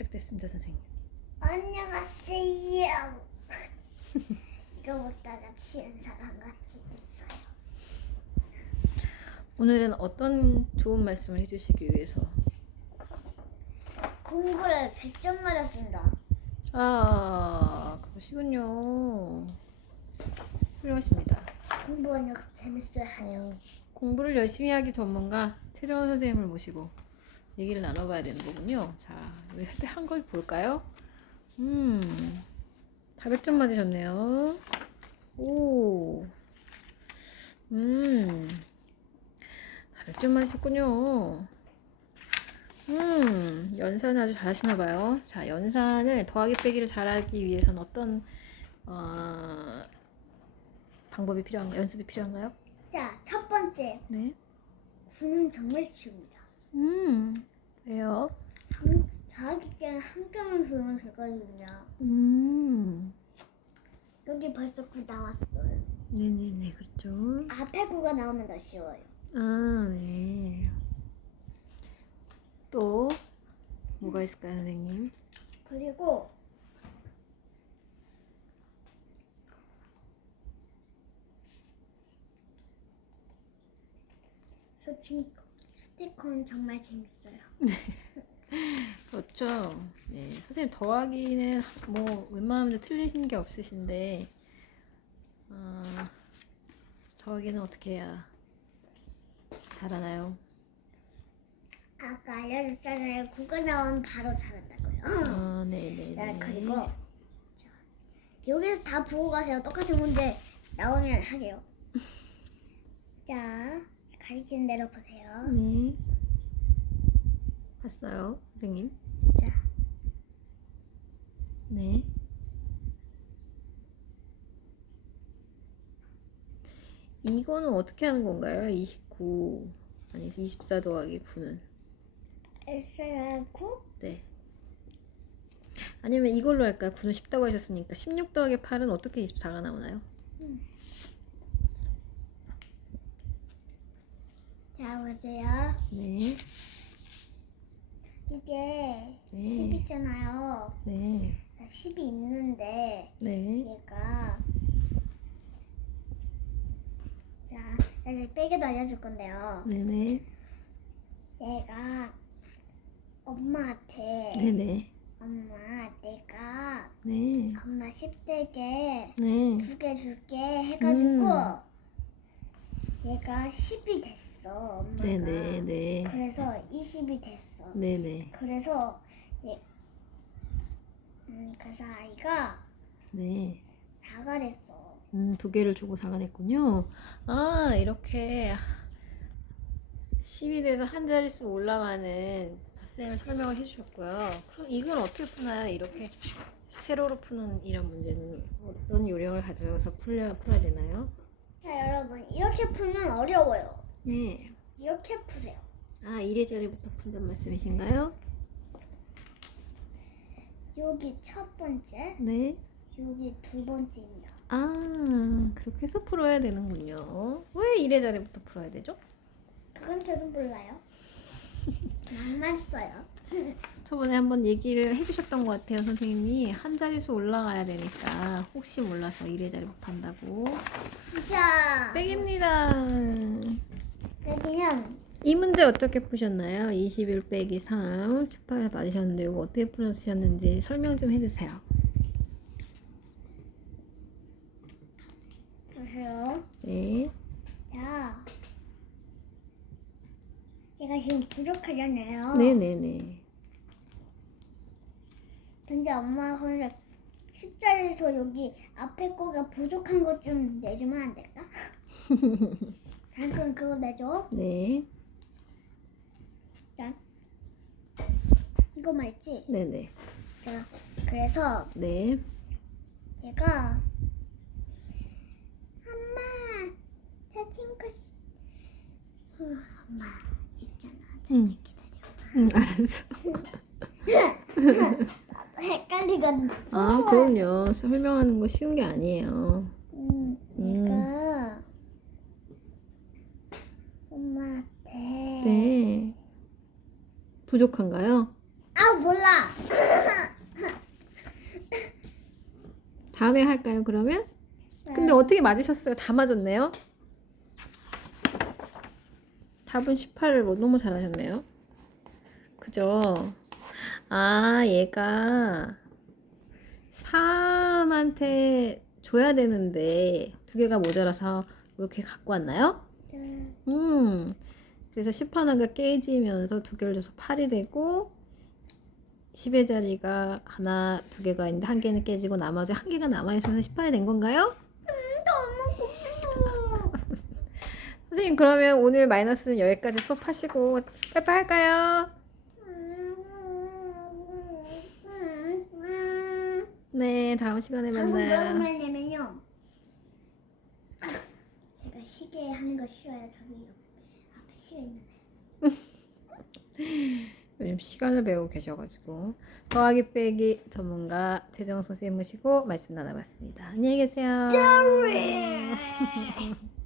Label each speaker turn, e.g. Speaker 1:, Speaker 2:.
Speaker 1: 시작됐습니다, 선생님.
Speaker 2: 안녕하세요. 이거 먹다가 치은 사람 같이 됐어요.
Speaker 1: 오늘은 어떤 좋은 말씀을 해주시기 위해서?
Speaker 2: 공부를 100점 맞았습니다.
Speaker 1: 아, 그러시군요. 훌륭하십니다.
Speaker 2: 공부하는 거 재밌어야 하죠.
Speaker 1: 어, 공부를 열심히 하기 전문가 최정원 선생님을 모시고 얘기를 나눠봐야 되는 거군요. 자, 우리 한걸 볼까요? 음, 다 100점 맞으셨네요. 오, 음, 다 100점 맞으셨군요. 음, 연산 아주 잘하시나 봐요. 자, 연산을 더하기 빼기를 잘하기 위해서는 어떤 어, 방법이 필요한가요? 연습이 필요한가요?
Speaker 2: 자, 첫 번째.
Speaker 1: 네.
Speaker 2: 구는 정말 쉬웁니다.
Speaker 1: 음, 왜요?
Speaker 2: 한, 자기 때는 한 점을 보면 되거든요.
Speaker 1: 음,
Speaker 2: 여기 벌써 구 나왔어요.
Speaker 1: 네네네, 그렇죠.
Speaker 2: 앞에 구가 나오면 더 쉬워요.
Speaker 1: 아, 네. 또, 뭐가 있을까요, 선생님?
Speaker 2: 그리고 스티, 스티커는 정말 재밌어요.
Speaker 1: 그렇죠. 네, 선생님 더하기는 뭐 웬만하면 틀리신 게 없으신데, 아, 더하기는 어떻게 해야 잘하나요?
Speaker 2: 아까 알려줬잖아요. 구가 나오면 바로 잘한다고요.
Speaker 1: 아, 네네네.
Speaker 2: 자 그리고 자, 여기서 다 보고 가세요. 똑같은 문제 나오면 하게요. 자 가르치는 대로 보세요.
Speaker 1: 네. 봤어요, 선생님?
Speaker 2: 자
Speaker 1: 네. 이거는 어떻게 하는 건가요? 29 아니 24 더하기 9는
Speaker 2: 에스라고
Speaker 1: 네. 아니면 이걸로 할까요? 9는 쉽다고 하셨으니까 16 더하기 8은 어떻게 24가 나오나요?
Speaker 2: 자 보세요.
Speaker 1: 네.
Speaker 2: 이게
Speaker 1: 네.
Speaker 2: 10이잖아요.
Speaker 1: 네.
Speaker 2: 10이 있는데
Speaker 1: 네.
Speaker 2: 얘가 자 이제 빼기도 알려줄 건데요.
Speaker 1: 네네.
Speaker 2: 얘가 엄마한테
Speaker 1: 네네.
Speaker 2: 엄마 내가
Speaker 1: 네.
Speaker 2: 엄마 10대게
Speaker 1: 네.
Speaker 2: 두 개 줄게. 얘가 10이 됐어 엄마가
Speaker 1: 네네 네.
Speaker 2: 그래서 20이 됐어
Speaker 1: 네네.
Speaker 2: 그래서 얘 음, 그래서 아이가
Speaker 1: 네.
Speaker 2: 4가 됐어
Speaker 1: 음, 두 개를 주고 사가 냈군요. 아, 이렇게 10이 돼서 한 자릿수 올라가는 닷쌤을 설명을 해주셨고요. 그럼 이건 어떻게 푸나요? 이렇게 세로로 푸는 이런 문제는 어떤 요령을 가져서 풀려, 풀어야 되나요?
Speaker 2: 자 여러분 이렇게 풀면 어려워요
Speaker 1: 네.
Speaker 2: 이렇게 푸세요
Speaker 1: 아, 이래저래부터 푼단 말씀이신가요?
Speaker 2: 여기 첫 번째
Speaker 1: 네.
Speaker 2: 여기 두 번째입니다
Speaker 1: 아, 그렇게 해서 풀어야 되는군요. 왜 이래저래부터 풀어야 되죠?
Speaker 2: 그건 저도 몰라요 써요
Speaker 1: 저번에 한번 얘기를 해주셨던 것 같아요, 선생님이. 한 자릿수 올라가야 되니까, 혹시 몰라서 이래저래부터 한다고.
Speaker 2: 자
Speaker 1: 빼기입니다.
Speaker 2: 여기는
Speaker 1: 이 문제 어떻게 푸셨나요? 21 빼기 3. 18 맞으셨는데, 이거 어떻게 풀으셨는지 설명 좀 해주세요.
Speaker 2: 보세요
Speaker 1: 네.
Speaker 2: 자 얘가 지금 부족하잖아요
Speaker 1: 네네네.
Speaker 2: 근데 엄마가 혼자 10자리에서 여기 앞에 거가 부족한 것 좀 내주면 안 될까? 잠깐 그거 내줘
Speaker 1: 네.
Speaker 2: 짠 이거 말지?
Speaker 1: 네네.
Speaker 2: 자 그래서
Speaker 1: 네.
Speaker 2: 얘가 엄마 저 친구 시- 후, 엄마 있잖아
Speaker 1: 응. 응, 알았어.
Speaker 2: 나도 헷갈리거든
Speaker 1: 아, 그럼요. 설명하는 거 쉬운 게 아니에요.
Speaker 2: 음,
Speaker 1: 음.
Speaker 2: 얘가 엄마한테
Speaker 1: 네. 부족한가요?
Speaker 2: 아우 몰라.
Speaker 1: 다음에 할까요, 그러면?
Speaker 2: 네.
Speaker 1: 근데 어떻게 맞으셨어요? 다 맞았네요. 답은 18을 뭐 너무 잘하셨네요. 그죠? 아, 얘가 3한테 줘야 되는데 두 개가 모자라서 이렇게 갖고 왔나요?
Speaker 2: 네.
Speaker 1: 음. 그래서 10 하나가 깨지면서 두 개를 줘서 8이 되고 10의 자리가 하나, 두 개가 있는데 한 개는 깨지고 나머지 한 개가 남아 있어서 18이 된 건가요?
Speaker 2: 고마워.
Speaker 1: 선생님 그러면 오늘 마이너스는 여기까지 수업하시고 빠이빠이 할까요? 네 다음 시간에 만나요
Speaker 2: 말했냐면요. 제가 시계 하는 거 싫어요. 저기 앞에 시계 있는데.
Speaker 1: 요즘 시간을 배우고 계셔가지고 더하기 빼기 전문가 최정 선생님 모시고 말씀 나눠봤습니다 안녕히 계세요.